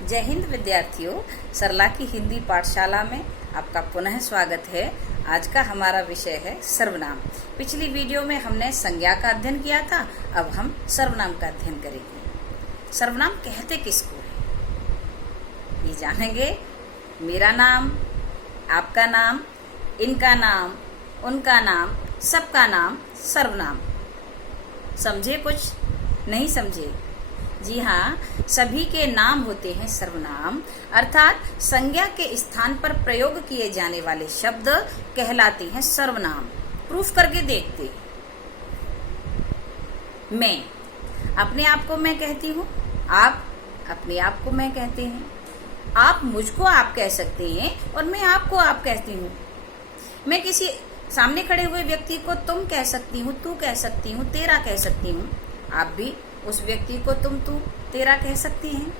जय हिंद विद्यार्थियों, सरला की हिंदी पाठशाला में आपका पुनः स्वागत है। आज का हमारा विषय है सर्वनाम। पिछली वीडियो में हमने संज्ञा का अध्ययन किया था, अब हम सर्वनाम का अध्ययन करेंगे। सर्वनाम कहते किसको है ये जानेंगे। मेरा नाम, आपका नाम, इनका नाम, उनका नाम, सबका नाम सर्वनाम। समझे? कुछ नहीं समझे? जी हाँ, सभी के नाम होते हैं सर्वनाम, अर्थात संज्ञा के स्थान पर प्रयोग किए जाने वाले शब्द कहलाते हैं सर्वनाम। प्रूफ करके देखते। मैं अपने आप को मैं कहती हूँ, आप अपने आप को मैं कहते हैं, आप मुझको आप कह सकते हैं और मैं आपको आप कहती हूँ। मैं किसी सामने खड़े हुए व्यक्ति को तुम कह सकती हूँ, तू कह सकती हूँ, तेरा कह सकती हूँ। आप भी उस व्यक्ति को तुम, तू, तेरा कह सकती हैं।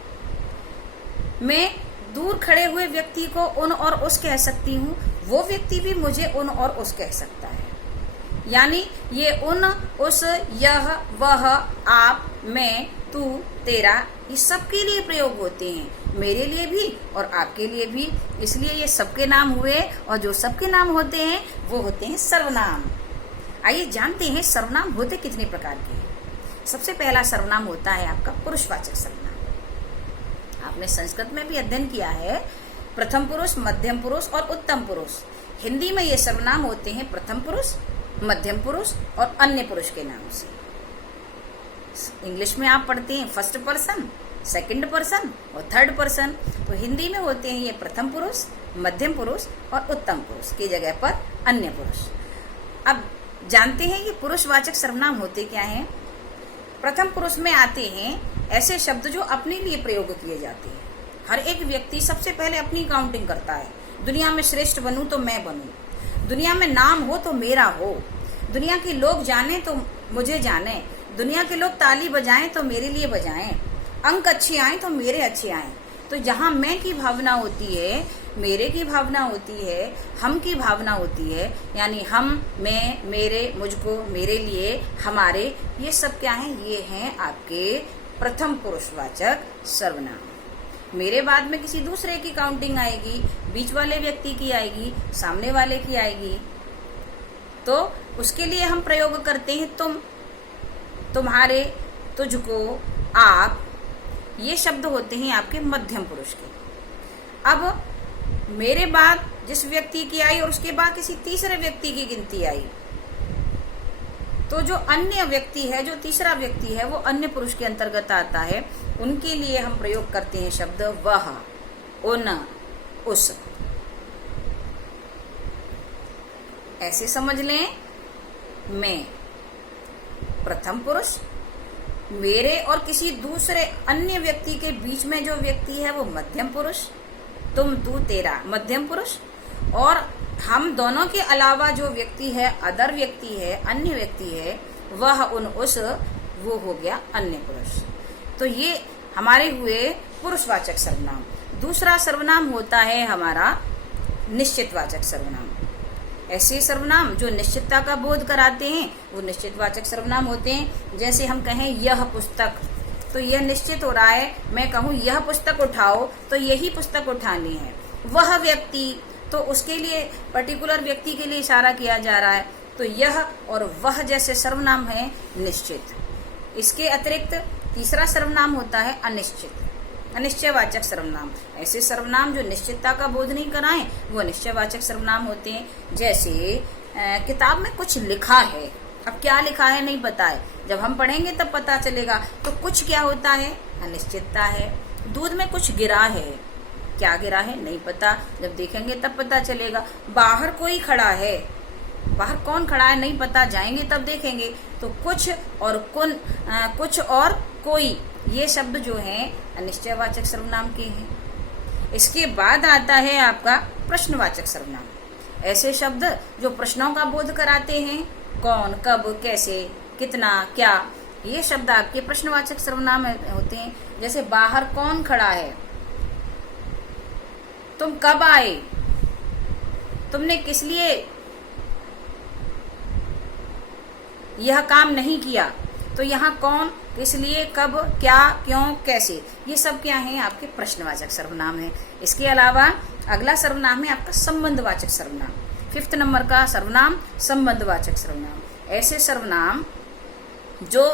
मैं दूर खड़े हुए व्यक्ति को उन और उस कह सकती हूँ, वो व्यक्ति भी मुझे उन और उस कह सकता है। यानी ये उन, उस, यह, वह, आप, मैं, तू, तेरा, ये सबके लिए प्रयोग होते हैं, मेरे लिए भी और आपके लिए भी। इसलिए ये सबके नाम हुए, और जो सबके नाम होते हैं वो होते हैं सर्वनाम। आइए जानते हैं सर्वनाम होते कितने प्रकार के हैं। सबसे पहला सर्वनाम होता है आपका पुरुषवाचक सर्वनाम। आपने संस्कृत में भी अध्ययन किया है, प्रथम पुरुष, मध्यम पुरुष और उत्तम पुरुष। हिंदी में ये सर्वनाम होते हैं प्रथम पुरुष, मध्यम पुरुष और अन्य पुरुष के नाम से। इंग्लिश में आप पढ़ते हैं फर्स्ट पर्सन, सेकंड पर्सन और थर्ड पर्सन। तो हिंदी में होते हैं ये प्रथम पुरुष, मध्यम पुरुष और उत्तम पुरुष की जगह पर अन्य पुरुष। अब जानते हैं कि पुरुषवाचक सर्वनाम होते क्या हैं। प्रथम पुरुष में आते हैं ऐसे शब्द जो अपने लिए प्रयोग किए जाते हैं। हर एक व्यक्ति सबसे पहले अपनी काउंटिंग करता है। दुनिया में श्रेष्ठ बनूं तो मैं बनूं, दुनिया में नाम हो तो मेरा हो, दुनिया के लोग जाने तो मुझे जाने, दुनिया के लोग ताली बजाएं तो मेरे लिए बजाएं, अंक अच्छे आए तो मेरे अच्छे आए। तो जहाँ मैं की भावना होती है, मेरे की भावना होती है, हम की भावना होती है, यानी हम, मैं, मेरे, मुझको, मेरे लिए, हमारे, ये सब क्या हैं? ये हैं आपके प्रथम पुरुषवाचक सर्वनाम। मेरे बाद में किसी दूसरे की काउंटिंग आएगी, बीच वाले व्यक्ति की आएगी, सामने वाले की आएगी, तो उसके लिए हम प्रयोग करते हैं तुम, तुम्हारे, तुझको, आप। ये शब्द होते हैं आपके मध्यम पुरुष के। अब मेरे बाद जिस व्यक्ति की आई और उसके बाद किसी तीसरे व्यक्ति की गिनती आई, तो जो अन्य व्यक्ति है, जो तीसरा व्यक्ति है, वो अन्य पुरुष के अंतर्गत आता है। उनके लिए हम प्रयोग करते हैं शब्द वह, उन, उस। ऐसे समझ लें, मैं प्रथम पुरुष, मेरे और किसी दूसरे अन्य व्यक्ति के बीच में जो व्यक्ति है वो मध्यम पुरुष, तुम, तू, तेरा मध्यम पुरुष, और हम दोनों के अलावा जो व्यक्ति है, अदर व्यक्ति है, अन्य व्यक्ति है, वह, उन, उस, वो हो गया अन्य पुरुष। तो ये हमारे हुए पुरुषवाचक सर्वनाम। दूसरा सर्वनाम होता है हमारा निश्चितवाचक सर्वनाम। ऐसे सर्वनाम जो निश्चितता का बोध कराते हैं वो निश्चितवाचक सर्वनाम होते हैं। जैसे हम कहें यह पुस्तक, तो यह निश्चित हो रहा है। मैं कहूँ यह पुस्तक उठाओ, तो यही पुस्तक उठानी है। वह व्यक्ति, तो उसके लिए, पर्टिकुलर व्यक्ति के लिए इशारा किया जा रहा है। तो यह और वह जैसे सर्वनाम है निश्चित। इसके अतिरिक्त तीसरा सर्वनाम होता है अनिश्चित, अनिश्चयवाचक सर्वनाम। ऐसे सर्वनाम जो निश्चितता का बोध नहीं कराएं वो अनिश्चयवाचक सर्वनाम होते हैं। जैसे किताब में कुछ लिखा है, अब क्या लिखा है नहीं पता है, जब हम पढ़ेंगे तब पता चलेगा। तो कुछ क्या होता है? अनिश्चितता है। दूध में कुछ गिरा है, क्या गिरा है नहीं पता, जब देखेंगे तब पता चलेगा। बाहर कोई खड़ा है, बाहर कौन खड़ा है नहीं पता, जाएंगे तब देखेंगे। तो कुछ और कुछ और कोई, ये शब्द जो हैं अनिश्चयवाचक सर्वनाम के हैं। इसके बाद आता है आपका प्रश्नवाचक सर्वनाम। ऐसे शब्द जो प्रश्नों का बोध कराते हैं, कौन, कब, कैसे, कितना, क्या, ये शब्द आपके प्रश्नवाचक सर्वनाम होते हैं। जैसे बाहर कौन खड़ा है, तुम कब आए, तुमने किस लिए यह काम नहीं किया। तो यहाँ कौन किस लिए, कब, क्या, क्यों, कैसे, ये सब क्या है आपके प्रश्नवाचक सर्वनाम है। इसके अलावा अगला सर्वनाम है आपका संबंधवाचक सर्वनाम। 5th नंबर का सर्वनाम संबंधवाचक सर्वनाम। ऐसे सर्वनाम जो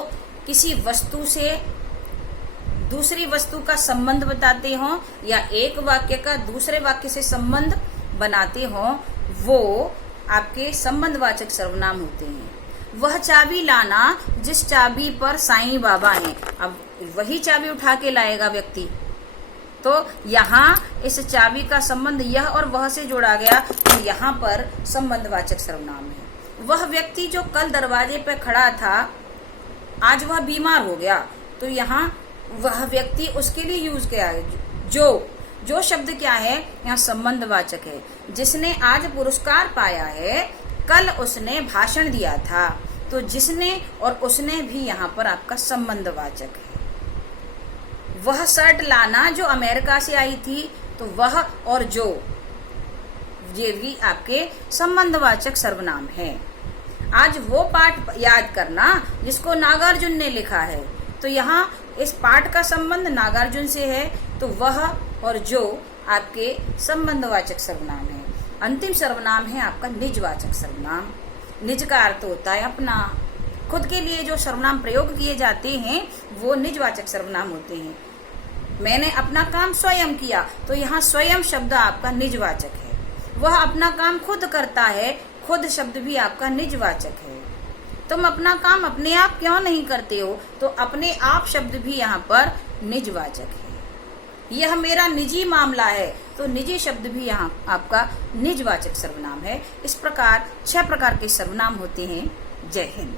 किसी वस्तु से दूसरी वस्तु का संबंध बताते हो या एक वाक्य का दूसरे वाक्य से संबंध बनाते हो, वो आपके संबंधवाचक सर्वनाम होते हैं। वह चाबी लाना जिस चाबी पर साईं बाबा हैं। अब वही चाबी उठा के लाएगा व्यक्ति, तो यहाँ इस चाबी का संबंध यह और वह से जोड़ा गया, तो यहाँ पर संबंधवाचक सर्वनाम है। वह व्यक्ति जो कल दरवाजे पर खड़ा था, आज वह बीमार हो गया, तो यहाँ वह व्यक्ति उसके लिए यूज किया है। जो शब्द क्या है, यहाँ संबंधवाचक है। जिसने आज पुरस्कार पाया है, कल उसने भाषण दिया था, तो जिसने और उसने भी यहाँ पर आपका संबंधवाचक है। वह शर्ट लाना जो अमेरिका से आई थी, तो वह और जो, ये भी आपके संबंधवाचक सर्वनाम है। आज वो पाठ याद करना जिसको नागार्जुन ने लिखा है, तो यहाँ इस पाठ का संबंध नागार्जुन से है, तो वह और जो आपके संबंधवाचक सर्वनाम है। अंतिम सर्वनाम है आपका निजवाचक सर्वनाम। निज का अर्थ होता है अपना। खुद के लिए जो सर्वनाम प्रयोग किए जाते हैं वो निजवाचक सर्वनाम होते हैं। मैंने अपना काम स्वयं किया, तो यहाँ स्वयं शब्द आपका निजवाचक है। वह अपना काम खुद करता है, खुद शब्द भी आपका निजवाचक है। तुम अपना काम अपने आप क्यों नहीं करते हो, तो अपने आप शब्द भी यहाँ पर निजवाचक है। यह मेरा निजी मामला है, तो निजी शब्द भी यहाँ आपका निजवाचक सर्वनाम है। इस प्रकार 6 प्रकार के सर्वनाम होते हैं। जय हिंद।